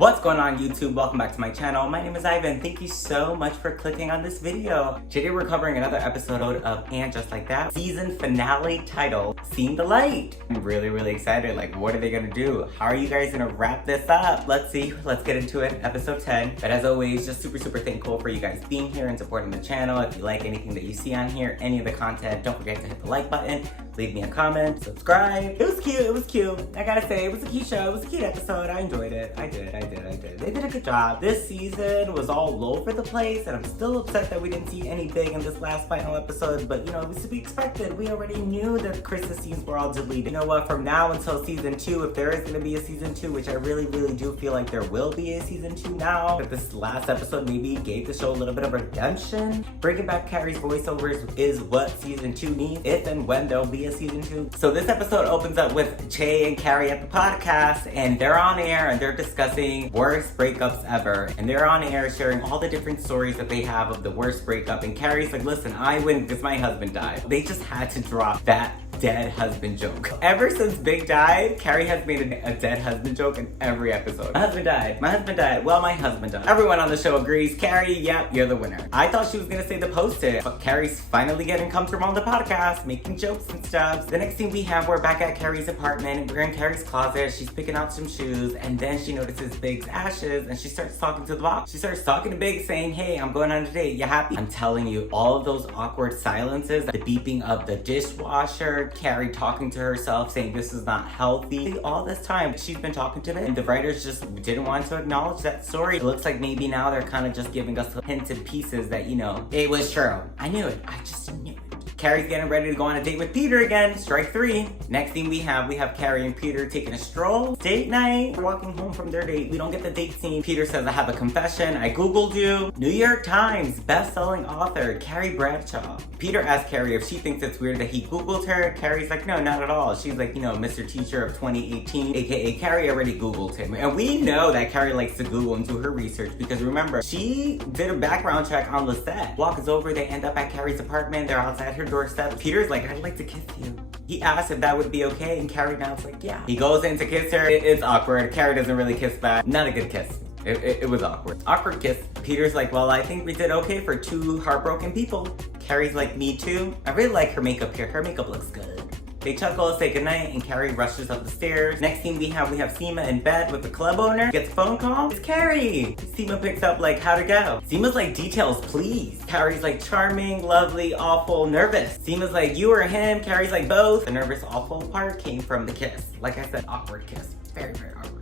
What's going on YouTube? Welcome back to my channel. My name is Ivan. Thank you so much for clicking on this video. Today we're covering another episode of And Just Like That, season finale titled Seeing the Light. I'm really excited. Like, what are they gonna do? How are you guys gonna wrap this up? Let's see. Let's get into it. Episode 10. But as always, just super thankful for you guys being here and supporting the channel. If you like anything that you see on here, any of the content, don't forget to hit the like button. Leave me a comment, subscribe. It was cute. I gotta say, it was a cute show. It was a cute episode. I enjoyed it. I did. They did a good job. This season was all over the place, and I'm still upset that we didn't see any big in this last final episode, but you know, it was to be expected. We already knew that Chris's scenes were all deleted. You know what, from now until season 2, if there is gonna be a season 2, which I really do feel like there will be a season 2 now, that this last episode maybe gave the show a little bit of redemption. Bringing back Carrie's voiceovers is what season 2 needs, if and when there'll be a season 2. So this episode opens up with Che and Carrie at the podcast, and they're on air and they're discussing worst breakups ever. And they're on air sharing all the different stories that they have of the worst breakup. And Carrie's like, listen, I win because my husband died. They just had to drop that dead husband joke. Ever since Big died, Carrie has made a dead husband joke in every episode. My husband died. Well, my husband died. Everyone on the show agrees. Carrie, yep, you're the winner. I thought she was gonna say the post-it, but Carrie's finally getting comfortable on the podcast, making jokes and stuff. The next thing we have, we're back at Carrie's apartment. We're in Carrie's closet. She's picking out some shoes, and then she notices Big's ashes, and she starts talking to the box. She starts talking to Big, saying, hey, I'm going on a date. You happy? I'm telling you, all of those awkward silences, the beeping of the dishwasher, Carrie talking to herself, saying this is not healthy. All this time, she's been talking to them, and the writers just didn't want to acknowledge that story. It looks like maybe now they're kind of just giving us hints and pieces that, you know, it was true. I knew it. I just knew it. Carrie's getting ready to go on a date with Peter again. Strike 3. Next thing we have Carrie and Peter taking a stroll. Date night. We're walking home from their date. We don't get the date scene. Peter says, I have a confession. I Googled you. New York Times best-selling author, Carrie Bradshaw. Peter asks Carrie if she thinks it's weird that he Googled her. Carrie's like, no, not at all. She's like, you know, Mr. Teacher of 2018, aka Carrie already Googled him. And we know that Carrie likes to Google and do her research because remember, she did a background check on the set. Walk is over. They end up at Carrie's apartment. They're outside her doorstep. Peter's like, I'd like to kiss you. He asked if that would be okay, and Carrie now's like, yeah. He goes in to kiss her. It's awkward. Carrie doesn't really kiss back. Not a good kiss. It was awkward. Awkward kiss. Peter's like, well, I think we did okay for 2 heartbroken people. Carrie's like, me too. I really like her makeup here. Her makeup looks good. They chuckle, say goodnight, and Carrie rushes up the stairs. Next thing we have Seema in bed with the club owner. Gets a phone call. It's Carrie. Seema picks up like, how'd it go? Seema's like, details, please. Carrie's like, charming, lovely, awful, nervous. Seema's like, you or him? Carrie's like, both. The nervous, awful part came from the kiss. Like I said, awkward kiss. Very awkward.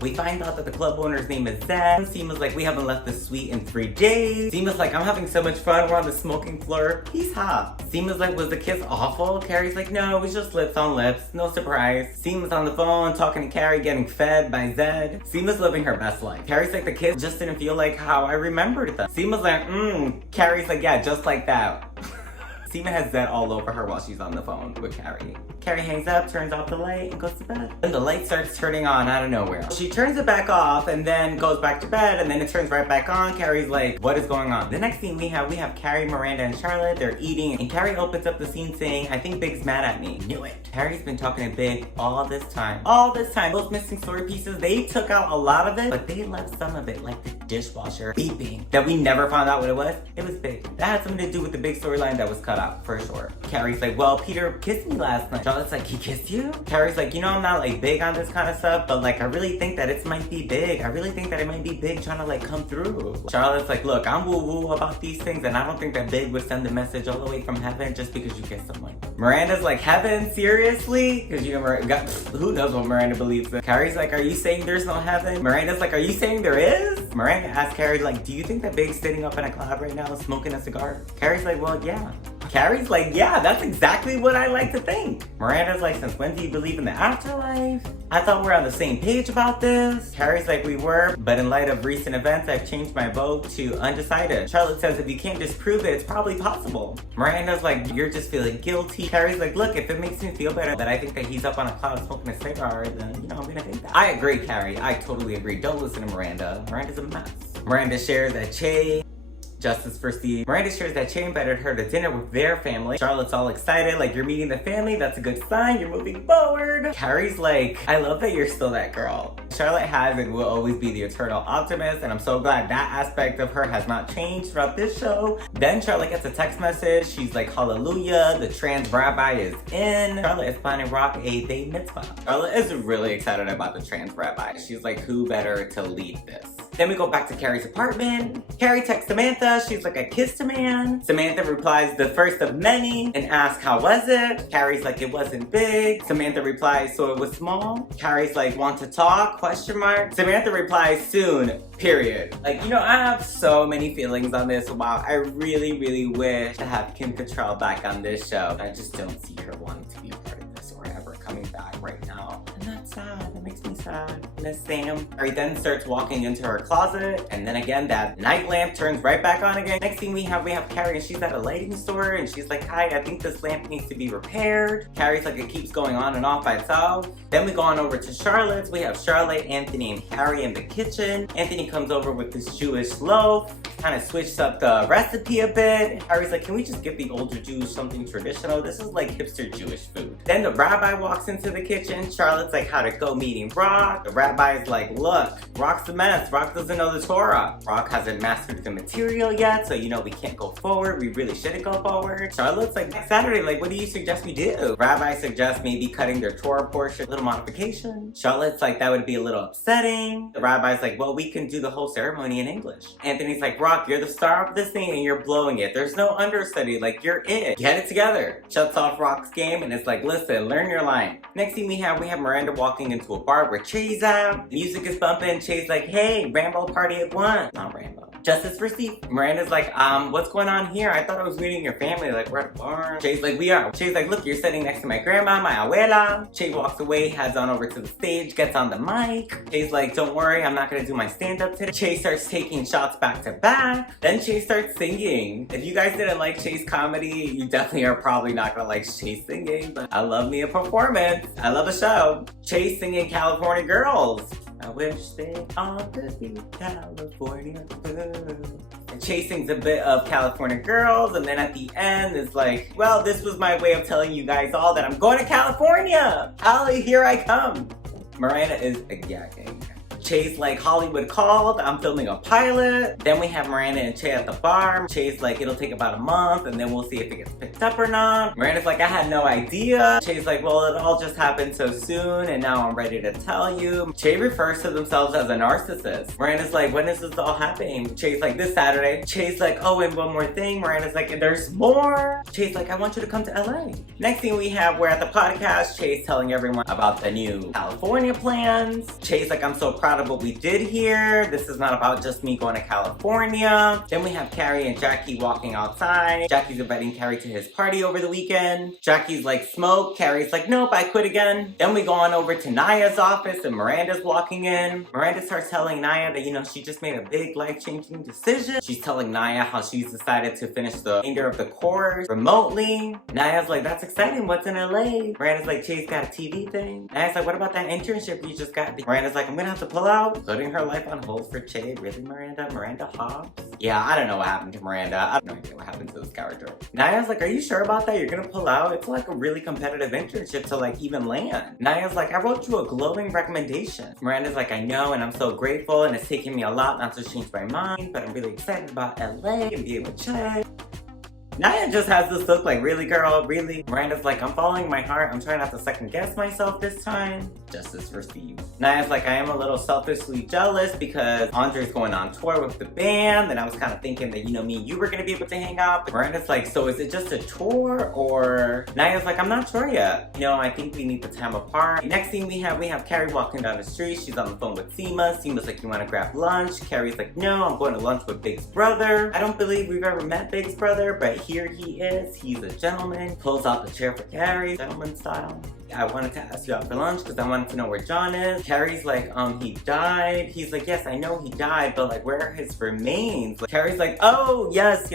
We find out that the club owner's name is Zen. Seema's like, we haven't left the suite in 3 days. Seema's like, I'm having so much fun. We're on the smoking floor. He's hot. Seema's like, was the kiss awful? Carrie's like, no, it was just lips on lips. No surprise. Seema's on the phone talking to Carrie, getting fed by Zed. Seema's living her best life. Carrie's like, the kiss just didn't feel like how I remembered them. Seema's like, Carrie's like, yeah, just like that. Seema has Zed all over her while she's on the phone with Carrie. Carrie hangs up, turns off the light, and goes to bed. Then the light starts turning on out of nowhere. She turns it back off and then goes back to bed, and then it turns right back on. Carrie's like, what is going on? The next thing we have Carrie, Miranda, and Charlotte. They're eating, and Carrie opens up the scene saying, I think Big's mad at me. Knew it. Carrie's been talking to Big all this time. Those missing story pieces, they took out a lot of it, but they left some of it, like the dishwasher beeping, that we never found out what it was. It was Big. That had something to do with the big storyline that was cut out, for sure. Carrie's like, well, Peter kissed me last night. Charlotte's like, he kissed you? Carrie's like, you know, I'm not like big on this kind of stuff, but like, I really think that it might be Big. I really think that it might be Big trying to like come through. Charlotte's like, look, I'm woo-woo about these things, and I don't think that Big would send a message all the way from heaven just because you kissed someone. Miranda's like, heaven? Seriously? Because you know, who knows what Miranda believes in. Carrie's like, are you saying there's no heaven? Miranda's like, are you saying there is? Miranda asks Carrie, like, do you think that Big's sitting up in a cloud right now smoking a cigar? Carrie's like, well, yeah. Carrie's like, yeah, that's exactly what I like to think. Miranda's like, since when do you believe in the afterlife? I thought we're on the same page about this. Carrie's like, we were, but in light of recent events, I've changed my vote to undecided. Charlotte says, if you can't disprove it, it's probably possible. Miranda's like, you're just feeling guilty. Carrie's like, look, if it makes me feel better that I think that he's up on a cloud smoking a cigar, then, you know, I'm gonna think that. I agree, Carrie. I totally agree. Don't listen to Miranda. Miranda's a mess. Miranda shares that Che Justice for Steve. Miranda shares that Che invited her to dinner with their family. Charlotte's all excited, like, you're meeting the family, that's a good sign, you're moving forward. Carrie's like, I love that you're still that girl. Charlotte has and will always be the eternal optimist, and I'm so glad that aspect of her has not changed throughout this show. Then Charlotte gets a text message. She's like, hallelujah, the trans rabbi is in. Charlotte is planning rock a day mitzvah. Charlotte is really excited about the trans rabbi. She's like, who better to lead this? Then we go back to Carrie's apartment. Carrie texts Samantha. She's like, I kissed a man. Samantha replies, the first of many, and asks, how was it? Carrie's like, it wasn't big. Samantha replies, so it was small. Carrie's like, want to talk? Question mark. Samantha replies, soon, period. Like, you know, I have so many feelings on this. Wow, I really, really wish to have Kim Cattrall back on this show. I just don't see her wanting to be a part of this or ever coming back right now. And that's sad. That makes me sad. Miss Sam. Carrie then starts walking into her closet, and then again, that night lamp turns right back on again. Next thing we have Carrie, and she's at a lighting store, and she's like, hi, I think this lamp needs to be repaired. Carrie's like, it keeps going on and off by itself. Then we go on over to Charlotte's. We have Charlotte, Anthony, and Carrie in the kitchen. Anthony comes over with this Jewish loaf, kind of switched up the recipe a bit. Carrie's like, can we just give the older Jews something traditional? This is like hipster Jewish food. Then the rabbi walks into the kitchen. Charlotte's like, how'd it go meeting Rock? The rabbi's like, look, Rock's a mess. Rock doesn't know the Torah. Rock hasn't mastered the material yet, so you know we can't go forward. We really shouldn't go forward. Charlotte's like, next Saturday, like, what do you suggest we do? Rabbi suggests maybe cutting their Torah portion, a little modification. Charlotte's like, that would be a little upsetting. The rabbi's like, well, we can do the whole ceremony in English. Anthony's like, Rock, you're the star of this thing and you're blowing it. There's no understudy, like, you're it. Get it together. Shuts off Rock's game and it's like, listen, learn your line. Next thing we have Miranda walking into a bar where Che's at. Music is bumping. Che's like, hey, Rambo party at 1. Not Rambo. Justice for Steve. Miranda's like, what's going on here? I thought I was meeting your family. Like, we're at a bar. Che's like, we are. Che's like, look, you're sitting next to my grandma, my abuela. Che walks away, heads on over to the stage, gets on the mic. Che's like, don't worry, I'm not gonna do my stand-up today. Che starts taking shots back to back. Then Che starts singing. If you guys didn't like Che's comedy, you definitely are probably not gonna like Che singing, but I love me a performance. I love a show. Che singing California Girls. I wish they all could be California Girls. And Che sings a bit of California Girls, and then at the end it's like, well, this was my way of telling you guys all that I'm going to California! Holly, here I come! Miranda is gagging. Che's like, Hollywood called, I'm filming a pilot. Then we have Miranda and Che at the bar. Che's like, it'll take about a month and then we'll see if it gets picked up or not. Miranda's like, I had no idea. Che's like, well, it all just happened so soon and now I'm ready to tell you. Che refers to themselves as a narcissist. Miranda's like, when is this all happening? Che's like, this Saturday. Che's like, oh, and one more thing. Miranda's like, there's more. Che's like, I want you to come to LA. Next thing we have, we're at the podcast. Che's telling everyone about the new California plans. Che's like, I'm so proud of what we did here. This is not about just me going to California. Then we have Carrie and Jackie walking outside. Jackie's inviting Carrie to his party over the weekend. Jackie's like, smoke. Carrie's like, nope, I quit again. Then we go on over to Naya's office and Miranda's walking in. Miranda starts telling Naya that, you know, she just made a big life-changing decision. She's telling Naya how she's decided to finish the remainder of the course remotely. Naya's like, that's exciting. What's in LA? Miranda's like, Che's got a TV thing. Naya's like, what about that internship you just got? Miranda's like, I'm gonna have to pull out, putting her life on hold for Che. Really, Miranda? Miranda Hobbes? Yeah, I don't know what happened to Miranda. I have no idea what happened to this character. Naya's like, are you sure about that? You're gonna pull out? It's like a really competitive internship to like even land. Naya's like, I wrote you a glowing recommendation. Miranda's like, I know, and I'm so grateful, and it's taken me a lot not to change my mind, but I'm really excited about LA and being with Che. Naya just has this look like, really, girl? Really? Miranda's like, I'm following my heart. I'm trying not to second guess myself this time. Justice for Steve. Naya's like, I am a little selfishly jealous because Andre's going on tour with the band, and I was kind of thinking that, you know, me and you were going to be able to hang out. But Miranda's like, so is it just a tour, or? Naya's like, I'm not sure yet. You know, I think we need the time apart. Next thing we have Carrie walking down the street. She's on the phone with Seema. Seema's like, you want to grab lunch? Carrie's like, no, I'm going to lunch with Big's brother. I don't believe we've ever met Big's brother, but here he is. He's a gentleman. Pulls out the chair for Carrie, gentleman style. I wanted to ask you out for lunch because I wanted to know where John is. Carrie's like, he died. He's like, yes, I know he died, but like, where are his remains? Like, Carrie's like, oh, yes.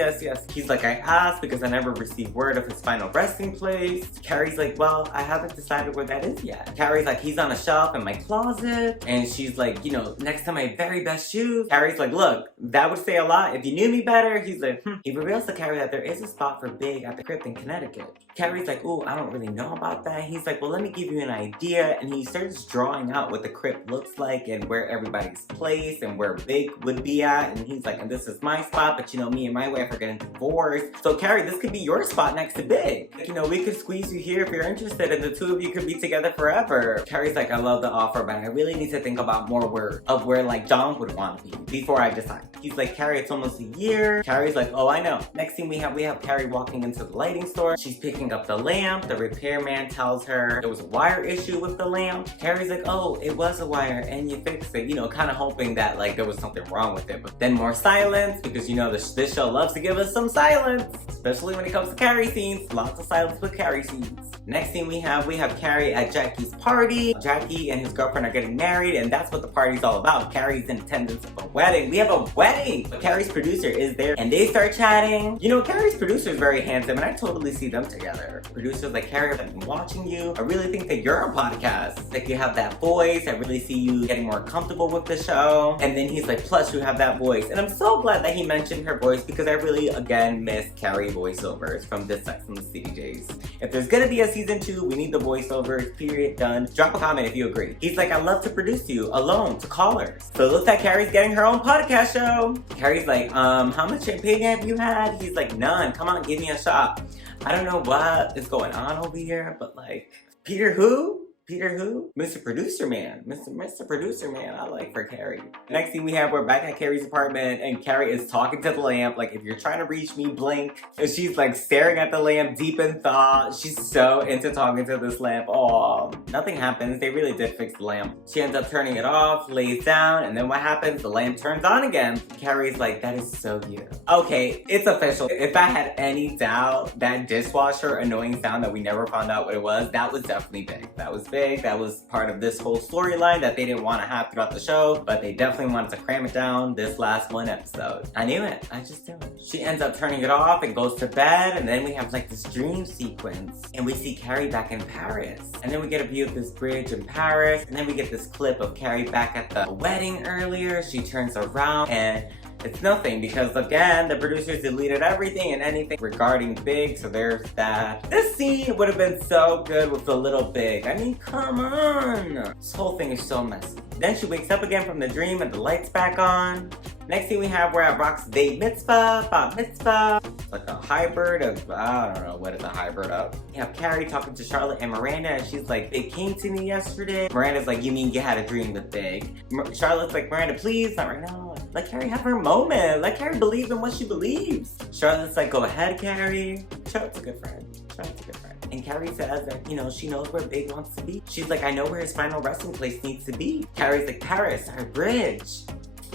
He's like, I asked because I never received word of his final resting place. Carrie's like, well, I haven't decided where that is yet. Carrie's like, he's on a shelf in my closet. And she's like, you know, next to my very best shoes. Carrie's like, look, that would say a lot if you knew me better. He's like, He reveals to Carrie that there is there's a spot for Big at the crypt in Connecticut. Carrie's like, ooh, I don't really know about that. He's like, well, let me give you an idea. And he starts drawing out what the crypt looks like and where everybody's placed and where Big would be at. And he's like, and this is my spot, but you know, me and my wife are getting divorced. So Carrie, this could be your spot next to Big. Like, you know, we could squeeze you here if you're interested and the two of you could be together forever. Carrie's like, I love the offer, but I really need to think about more where like John would want to be before I decide. He's like, Carrie, it's almost a year. Carrie's like, oh, I know. Next thing we have Carrie walking into the lighting store. She's picking up the lamp. The repairman tells her there was a wire issue with the lamp. Carrie's like, oh, it was a wire and you fixed it. You know, kind of hoping that like there was something wrong with it. But then more silence because you know this show loves to give us some silence, especially when it comes to Carrie scenes. Lots of silence with Carrie scenes. Next thing we have Carrie at Jackie's party. Jackie and his girlfriend are getting married, and that's what the party's all about. Carrie's in attendance of a wedding. We have a wedding! But Carrie's producer is there, and they start chatting. You know, Carrie's producer is very handsome, and I totally see them together. Producer's like, Carrie, I've been watching you. I really think that you're a podcast. Like, you have that voice. I really see you getting more comfortable with the show. And then he's like, plus you have that voice. And I'm so glad that he mentioned her voice because I really, again, miss Carrie voiceovers from the Sex and the City days. If there's gonna be a season 2, we need the voiceovers, period, done. Drop a comment if you agree. He's like, I love to produce you alone to callers. So it looks like Carrie's getting her own podcast show. Carrie's like, how much champagne have you had? He's like, none. Come on, give me a shot. I don't know what is going on over here, but like, Peter who? Peter who? Mr. Producer Man. Mr. Producer Man, I like for Carrie. Next thing we're back at Carrie's apartment and Carrie is talking to the lamp. Like, if you're trying to reach me, blink. And she's like staring at the lamp deep in thought. She's so into talking to this lamp. Oh, nothing happens. They really did fix the lamp. She ends up turning it off, lays down, and then what happens? The lamp turns on again. Carrie's like, that is so cute. Okay, it's official. If I had any doubt, that dishwasher annoying sound that we never found out what it was, that was definitely Big. That was Big. That was part of this whole storyline that they didn't want to have throughout the show, but they definitely wanted to cram it down this last one episode. I knew it. I just knew it. She ends up turning it off and goes to bed, and then we have like this dream sequence, and we see Carrie back in Paris. And then we get a view of this bridge in Paris, and then we get this clip of Carrie back at the wedding earlier. She turns around and it's nothing because, again, the producers deleted everything and anything regarding Big, so there's that. This scene would have been so good with a little Big. I mean, come on. This whole thing is so messy. Then she wakes up again from the dream and the light's back on. Next thing we're at Rock's date mitzvah, bat mitzvah. Like a hybrid of, I don't know, what is a hybrid of? We have Carrie talking to Charlotte and Miranda, and she's like, Big came to me yesterday. Miranda's like, you mean you had a dream with Big? Charlotte's like, Miranda, please, not right now. Let Carrie have her moment. Let Carrie believe in what she believes. Charlotte's like, go ahead, Carrie. Charlotte's a good friend. Charlotte's a good friend. And Carrie says that, you know, she knows where Big wants to be. She's like, I know where his final resting place needs to be. Carrie's like, Paris, our bridge.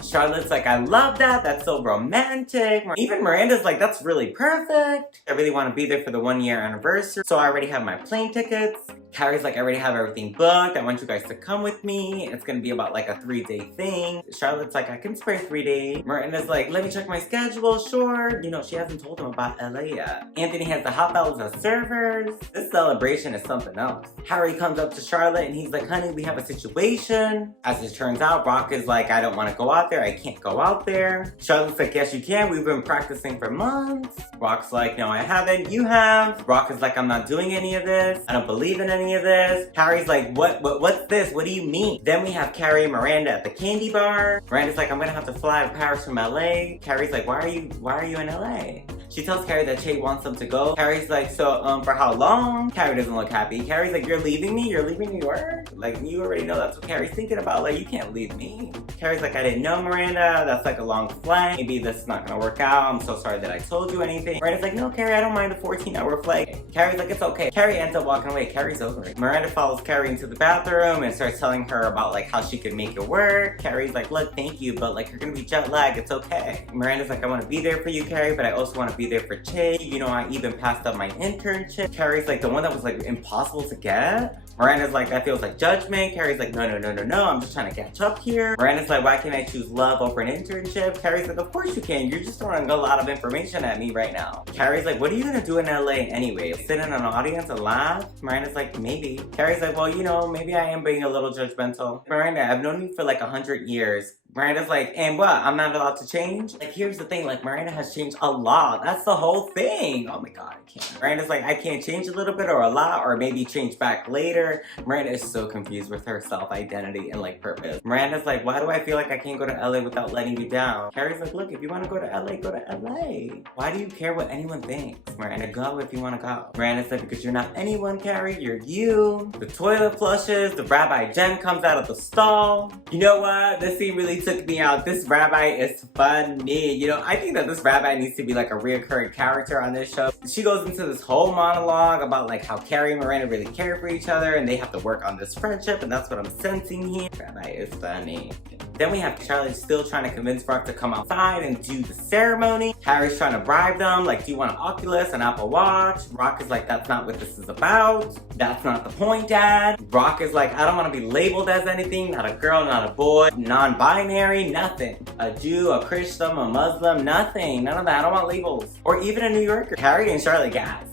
Charlotte's like, I love that. That's so romantic. Even Miranda's like, that's really perfect. I really want to be there for the 1-year anniversary. So I already have my plane tickets. Carrie's like, I already have everything booked. I want you guys to come with me. It's going to be about like a 3-day thing. Charlotte's like, I can spare 3 days. Miranda's like, let me check my schedule. Sure. You know, she hasn't told him about LA yet. Anthony has the hot bells as servers. This celebration is something else. Harry comes up to Charlotte and he's like, honey, we have a situation. As it turns out, Brock is like, I don't want to go out there. I can't go out there. Charlotte's like, yes, you can. We've been practicing for months. Brock's like, no, I haven't. You have. Brock is like, I'm not doing any of this. I don't believe in any of this. Harry's like, what's this? What do you mean? Then we have Carrie and Miranda at the candy bar. Miranda's like, I'm gonna have to fly to Paris from LA. Carrie's like, why are you in LA? She tells Carrie that Che wants them to go. Carrie's like, so, for how long? Carrie doesn't look happy. Carrie's like, you're leaving me? You're leaving New York? Like, you already know that's what Carrie's thinking about. Like, you can't leave me. Carrie's like, I didn't know, Miranda. That's like a long flight. Maybe this is not gonna work out. I'm so sorry that I told you anything. Miranda's like, no, Carrie, I don't mind a 14-hour flight. Carrie's like, it's okay. Carrie ends up walking away. Carrie's over it. Miranda follows Carrie into the bathroom and starts telling her about like how she could make it work. Carrie's like, look, thank you, but like you're gonna be jet lagged. It's okay. Miranda's like, I want to be there for you, Carrie, but I also want to be there for Che. You know, I even passed up my internship. Carrie's like, the one that was like impossible to get. Miranda's like, that feels like judgment. Carrie's like, no, I'm just trying to catch up here. Miranda's like, why can't I choose love over an internship? Carrie's like, of course you can. You're just throwing a lot of information at me right now. Carrie's like, what are you gonna do in LA anyway? Sit in an audience and laugh? Miranda's like, maybe. Carrie's like, well, you know, maybe I am being a little judgmental. Miranda, I've known you for like 100 years. Miranda's like, and what? I'm not allowed to change? Like, here's the thing, like, Miranda has changed a lot. That's the whole thing. Oh my god, I can't. Miranda's like, I can't change a little bit or a lot, or maybe change back later. Miranda is so confused with her self-identity and, like, purpose. Miranda's like, why do I feel like I can't go to LA without letting you down? Carrie's like, look, if you want to go to LA, go to LA. Why do you care what anyone thinks? Miranda, go if you want to go. Miranda's like, because you're not anyone, Carrie, you're you. The toilet flushes, the Rabbi Jen comes out of the stall. You know what? This scene really took me out. This rabbi is funny. You know, I think that this rabbi needs to be like a reoccurring character on this show. She goes into this whole monologue about like how Carrie and Miranda really care for each other and they have to work on this friendship, and that's what I'm sensing here. Rabbi is funny. Then we have Charlotte still trying to convince Brock to come outside and do the ceremony. Harry's trying to bribe them, like, do you want an Oculus, an Apple Watch? Brock is like, that's not what this is about. That's not the point, Dad. Brock is like, I don't want to be labeled as anything, not a girl, not a boy, non-binary, nothing. A Jew, a Christian, a Muslim, nothing. None of that. I don't want labels. Or even a New Yorker. Harry and Charlotte gas.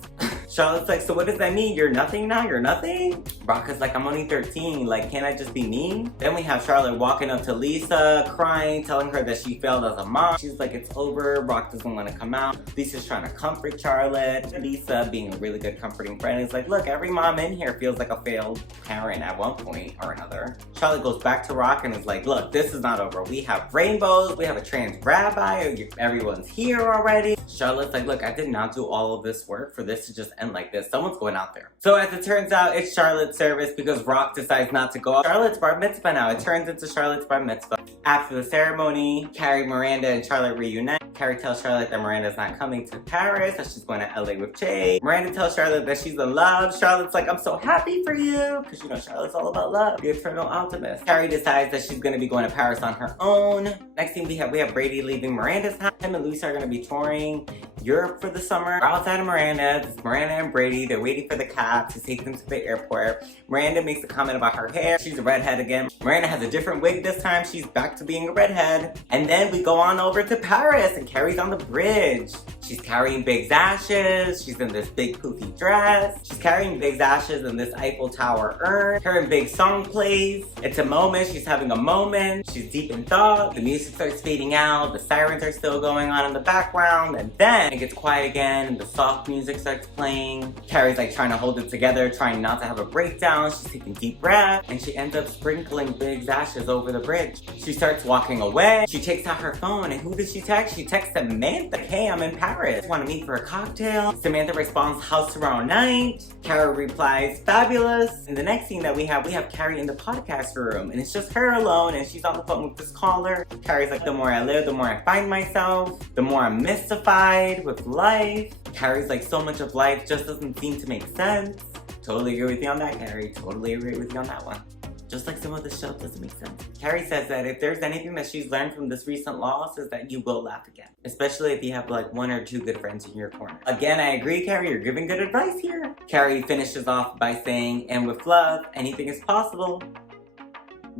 Charlotte's like, so what does that mean? You're nothing now? You're nothing? Brock is like, I'm only 13. Like, can't I just be me? Then we have Charlotte walking up to Lisa, crying, telling her that she failed as a mom. She's like, it's over. Brock doesn't want to come out. Lisa's trying to comfort Charlotte. Lisa, being a really good comforting friend, is like, look, every mom in here feels like a failed parent at one point or another. Charlotte goes back to Rock and is like, look, this is not over. We have rainbows. We have a trans rabbi. Everyone's here already. Charlotte's like, look, I did not do all of this work for this to just end like this. Someone's going out there. So as it turns out, it's Charlotte's service because Rock decides not to go. Charlotte's bar mitzvah now. It turns into Charlotte's bar mitzvah. After the ceremony, Carrie, Miranda, and Charlotte reunite. Carrie tells Charlotte that Miranda's not coming to Paris, that she's going to LA with Jay. Miranda tells Charlotte that she's in love. Charlotte's like, I'm so happy for you. Because, you know, Charlotte's all about love. The eternal optimist. Carrie decides that she's going to be going to Paris on her own. Next thing we have Brady leaving Miranda's house. Him and Lucy are going to be touring Europe for the summer. We're outside of Miranda. It's Miranda and Brady. They're waiting for the cab to take them to the airport. Miranda makes a comment about her hair. She's a redhead again. Miranda has a different wig this time. She's back to being a redhead. And then we go on over to Paris, and Carrie's on the bridge. She's carrying Big's ashes. She's in this big poofy dress. She's carrying Big's ashes in this Eiffel Tower urn. Her and Big's song plays. It's a moment. She's having a moment. She's deep in thought. The music starts fading out. The sirens are still going on in the background. And then it gets quiet again. And the soft music starts playing. Carrie's like trying to hold it together, trying not to have a breakdown. She's taking deep breaths. And she ends up sprinkling Big's ashes over the bridge. She starts walking away. She takes out her phone. And who does she text? She texts Samantha. Hey, I'm in Paris. Want to meet for a cocktail? Samantha responds, house tomorrow night. Carrie replies, fabulous. And the next scene that we have Carrie in the podcast room. And it's just her alone. And she's on the phone with this caller. Carrie's like, the more I live, the more I find myself. The more I'm mystified with life. Carrie's like, so much of life just doesn't seem to make sense. Totally agree with you on that, Carrie. Totally agree with you on that one. Just like some of the show doesn't make sense. Carrie says that if there's anything that she's learned from this recent loss is that you will laugh again. Especially if you have like one or two good friends in your corner. Again, I agree, Carrie, you're giving good advice here. Carrie finishes off by saying, and with love, anything is possible.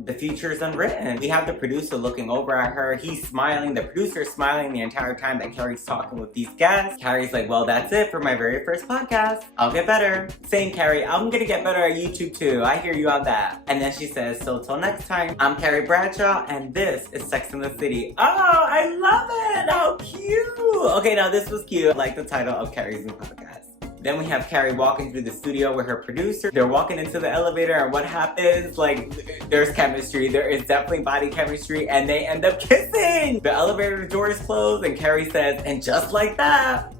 The future is unwritten. We have the producer looking over at her. He's smiling. The producer's smiling the entire time that Carrie's talking with these guests. Carrie's like, well, that's it for my very first podcast. I'll get better. Same, Carrie. I'm gonna get better at YouTube too. I hear you on that. And then she says, so till next time, I'm Carrie Bradshaw, and this is Sex and the City. Oh, I love it. How cute. Okay, now this was cute. I like the title of Carrie's new podcast. Then we have Carrie walking through the studio with her producer. They're walking into the elevator, and what happens? Like, there's chemistry. There is definitely body chemistry, and they end up kissing. The elevator door is closed, and Carrie says, and just like that.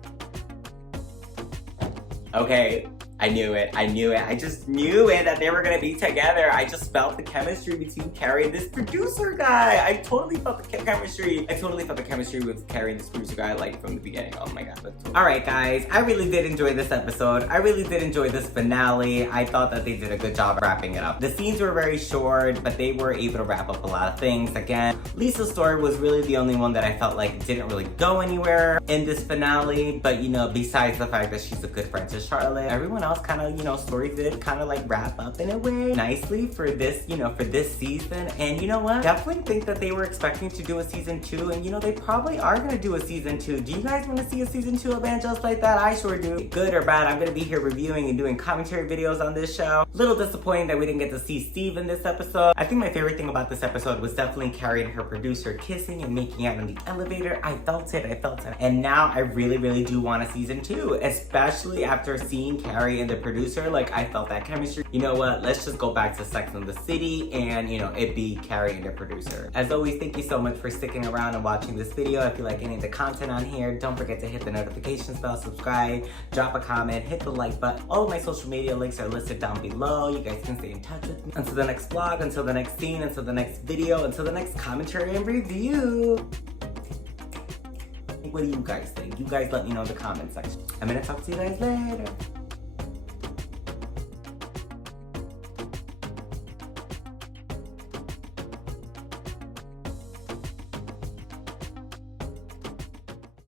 Okay, I knew it. I knew it. I just knew it that they were gonna be together. I just felt the chemistry between Carrie and this producer guy. I totally felt the chemistry. I totally felt the chemistry with Carrie and this producer guy, like, from the beginning. Oh my god. Alright guys, I really did enjoy this episode. I really did enjoy this finale. I thought that they did a good job of wrapping it up. The scenes were very short, but they were able to wrap up a lot of things. Again, Lisa's story was really the only one that I felt like didn't really go anywhere in this finale. But, you know, besides the fact that she's a good friend to Charlotte, everyone else else kind of, stories did kind of like wrap up in a way nicely for this, for this season. And you know what? Definitely think that they were expecting to do a season 2, and they probably are gonna do a season 2. Do you guys want to see a season 2 of And Just Like That? I sure do. Good or bad, I'm gonna be here reviewing and doing commentary videos on this show. Little disappointing that we didn't get to see Steve in this episode. I think my favorite thing about this episode was definitely Carrie and her producer kissing and making out in the elevator. I felt it. And now I really, really do want a season 2, especially after seeing Carrie and the producer. Like, I felt that chemistry. You know what? Let's just go back to Sex and the City and, it be Carrie and the producer. As always, thank you so much for sticking around and watching this video. If you like any of the content on here, don't forget to hit the notifications bell, subscribe, drop a comment, hit the like button. All of my social media links are listed down below. You guys can stay in touch with me. Until the next vlog, until the next scene, until the next video, until the next commentary and review. What do you guys think? You guys let me know in the comment section. I'm gonna talk to you guys later.